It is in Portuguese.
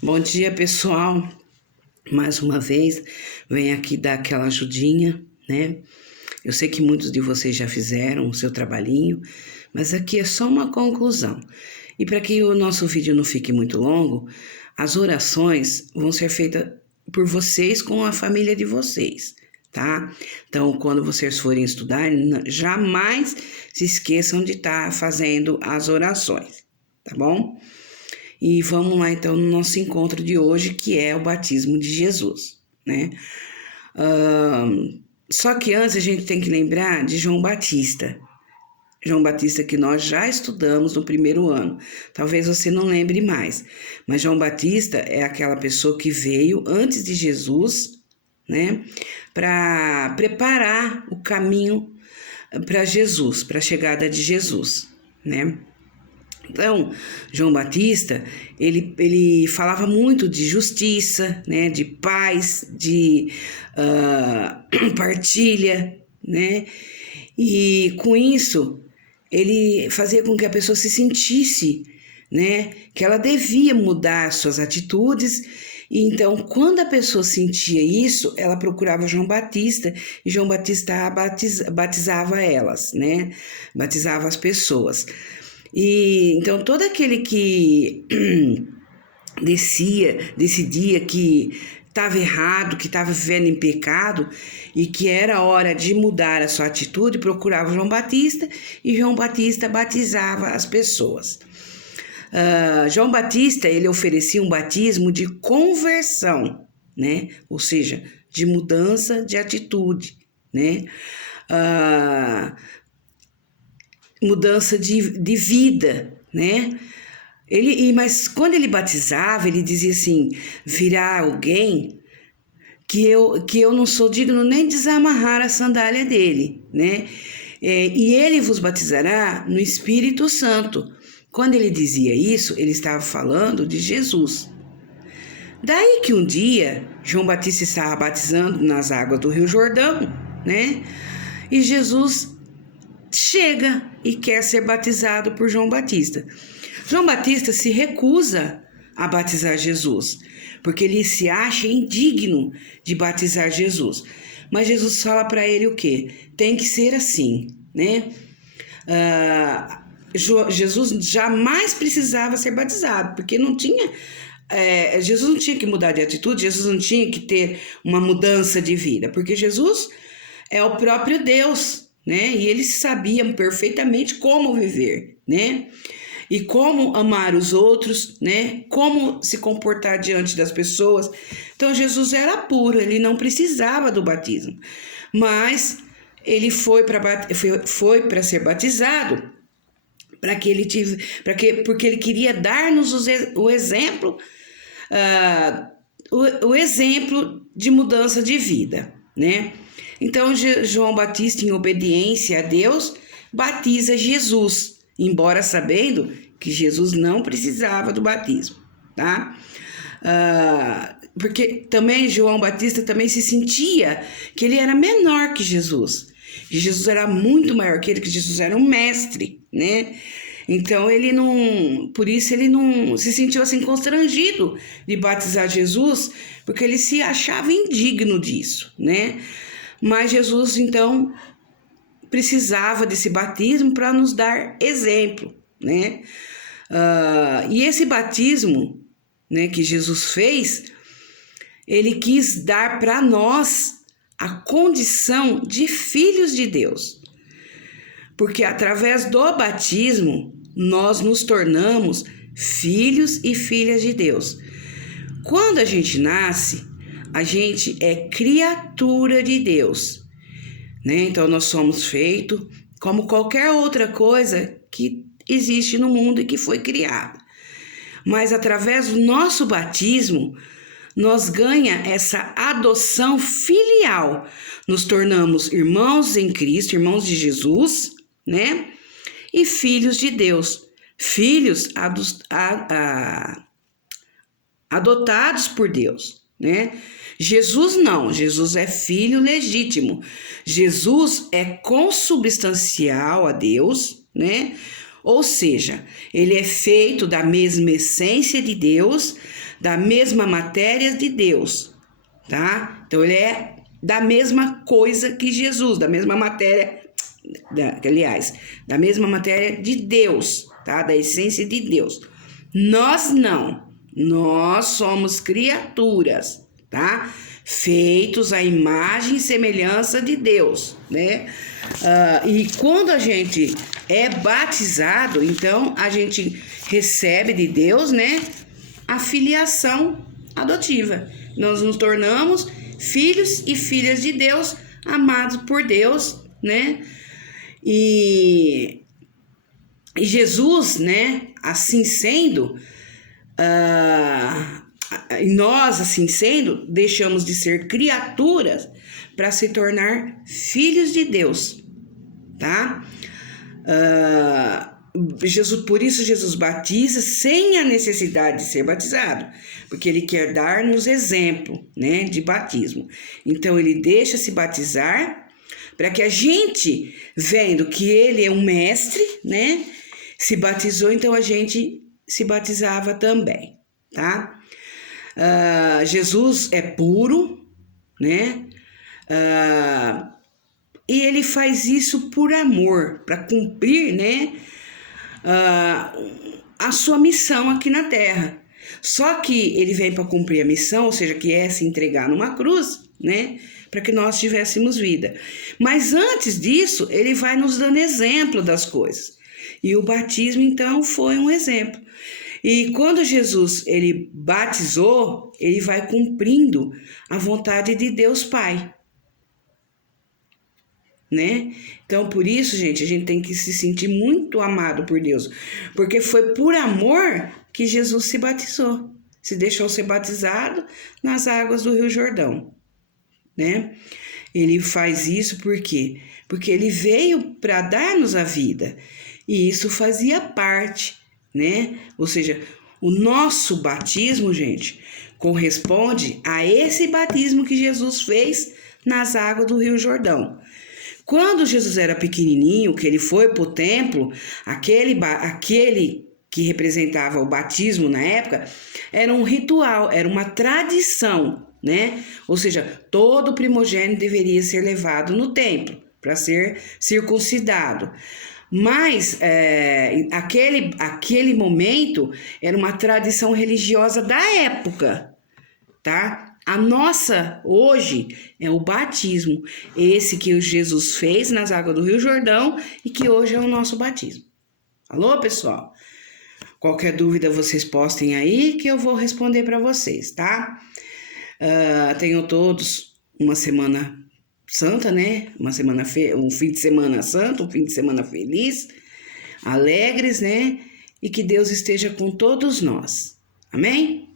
Bom dia, pessoal. Mais uma vez, venho aqui dar aquela ajudinha, né? Eu sei que muitos de vocês já fizeram o seu trabalhinho, mas aqui é só uma conclusão. E para que o nosso vídeo não fique muito longo, as orações vão ser feitas por vocês com a família de vocês, tá? Então, quando vocês forem estudar, jamais se esqueçam de estar fazendo as orações, tá bom? E vamos lá então no nosso encontro de hoje, que é o batismo de Jesus, né? Só que antes a gente tem que lembrar de João Batista. João Batista que nós já estudamos no primeiro ano. Talvez você não lembre mais, mas João Batista é aquela pessoa que veio antes de Jesus, né? Para preparar o caminho para Jesus, para a chegada de Jesus, né? Então, João Batista, ele falava muito de justiça, né, de paz, de partilha, né, e com isso, ele fazia com que a pessoa se sentisse, né, que ela devia mudar suas atitudes. E então, quando a pessoa sentia isso, ela procurava João Batista, e João Batista batizava elas, né, batizava as pessoas. E então todo aquele que decidia que estava errado, que estava vivendo em pecado e que era hora de mudar a sua atitude, procurava João Batista e João Batista batizava as pessoas. João Batista, ele oferecia um batismo de conversão, né? Ou seja, de mudança de atitude, né? Mudança de vida, né? Mas quando ele batizava, ele dizia assim: virá alguém que eu não sou digno nem de desamarrar a sandália dele, né? E ele vos batizará no Espírito Santo. Quando ele dizia isso, ele estava falando de Jesus. Daí que um dia, João Batista estava batizando nas águas do Rio Jordão, né? E Jesus chega e quer ser batizado por João Batista. João Batista se recusa a batizar Jesus, porque ele se acha indigno de batizar Jesus. Mas Jesus fala para ele o quê? Tem que ser assim, né? Jesus jamais precisava ser batizado, porque não tinha... Jesus não tinha que mudar de atitude, Jesus não tinha que ter uma mudança de vida, porque Jesus é o próprio Deus, né? E eles sabiam perfeitamente como viver, né? E como amar os outros, né? Como se comportar diante das pessoas. Então Jesus era puro, ele não precisava do batismo. Mas ele foi para ser batizado, porque ele queria dar-nos o exemplo, o exemplo de mudança de vida, né? Então, João Batista, em obediência a Deus, batiza Jesus, embora sabendo que Jesus não precisava do batismo, tá? Porque também João Batista também se sentia que ele era menor que Jesus. Que Jesus era muito maior que ele, que Jesus era um mestre, né? Então, por isso ele não se sentiu assim constrangido de batizar Jesus, porque ele se achava indigno disso, né? Mas Jesus, então, precisava desse batismo para nos dar exemplo, né? E esse batismo, né, que Jesus fez, ele quis dar para nós a condição de filhos de Deus. Porque através do batismo, nós nos tornamos filhos e filhas de Deus. Quando a gente nasce, a gente é criatura de Deus, né? Então, nós somos feitos como qualquer outra coisa que existe no mundo e que foi criada. Mas, através do nosso batismo, nós ganhamos essa adoção filial. Nos tornamos irmãos em Cristo, irmãos de Jesus, né? E filhos de Deus. Filhos adotados por Deus, né? Jesus não, Jesus é filho legítimo. Jesus é consubstancial a Deus, né? Ou seja, ele é feito da mesma essência de Deus, da mesma matéria de Deus, tá? Então ele é da mesma coisa que Jesus, da mesma matéria, aliás, da mesma matéria de Deus, tá? Da essência de Deus. Nós não, nós somos criaturas, tá? Feitos à imagem e semelhança de Deus, né? E quando a gente é batizado, então a gente recebe de Deus, né, a filiação adotiva. Nós nos tornamos filhos e filhas de Deus, amados por Deus, né? E Jesus, né, assim sendo, nós, assim sendo, deixamos de ser criaturas para se tornar filhos de Deus, tá? Jesus, por isso Jesus batiza sem a necessidade de ser batizado, porque ele quer dar-nos exemplo, né, de batismo. Então ele deixa se batizar para que a gente, vendo que ele é um mestre, né, se batizou, então a gente se batizava também, tá? Jesus é puro, né? E ele faz isso por amor, para cumprir, né, a sua missão aqui na Terra. Só que ele vem para cumprir a missão, ou seja, que é se entregar numa cruz, né, para que nós tivéssemos vida. Mas antes disso, ele vai nos dando exemplo das coisas. E o batismo, então, foi um exemplo. E quando Jesus, ele batizou, ele vai cumprindo a vontade de Deus Pai, né? Então, por isso, gente, a gente tem que se sentir muito amado por Deus, porque foi por amor que Jesus se batizou, se deixou ser batizado nas águas do Rio Jordão, né? Ele faz isso por quê? Porque ele veio para dar-nos a vida, e isso fazia parte, né? Ou seja, o nosso batismo, gente, corresponde a esse batismo que Jesus fez nas águas do Rio Jordão. Quando Jesus era pequenininho, que ele foi para o templo, aquele que representava o batismo na época, era um ritual, era uma tradição, né? Ou seja, todo primogênito deveria ser levado no templo para ser circuncidado. Mas aquele momento era uma tradição religiosa da época, tá? A nossa hoje é o batismo, esse que Jesus fez nas águas do Rio Jordão e que hoje é o nosso batismo. Alô, pessoal? Qualquer dúvida vocês postem aí que eu vou responder para vocês, tá? Tenham todos uma semana santa, né? Um fim de semana santo, um fim de semana feliz, alegres, né? E que Deus esteja com todos nós. Amém?